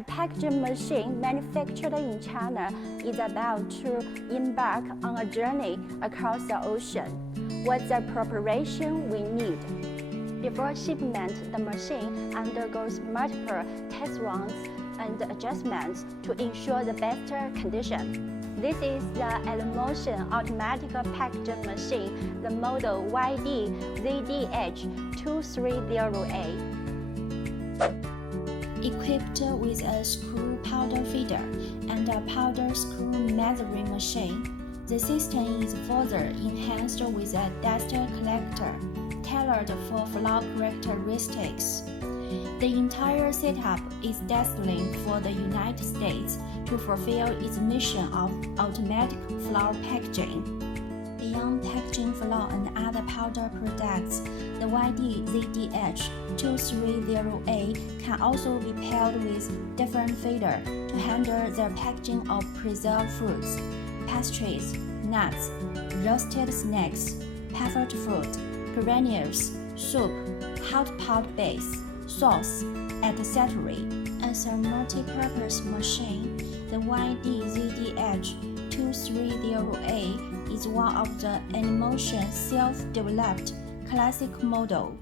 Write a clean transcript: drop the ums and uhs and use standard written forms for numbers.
A packaging machine manufactured in China is about to embark on a journey across the ocean. What's the preparation we need? Before shipment, the machine undergoes multiple test runs and adjustments to ensure the best condition. This is the Elemotion automatic packaging machine, the model YDZDH-230A. Equipped with a screw powder feeder and a powder screw measuring machine, the system is further enhanced with a dust collector tailored for flow characteristics. The entire setup is destined for the United States to fulfill its mission of automatic flour packaging. Beyond packaging flour and other powder products, the YDZDH-230A can also be paired with different feeder to handle the packaging of preserved fruits, pastries, nuts, roasted snacks, puffered fruit, granules, soup, hot pot base, sauce, etc. As a multi-purpose machine, the YDZDH-230A is one of the Elemotion self-developed classic model.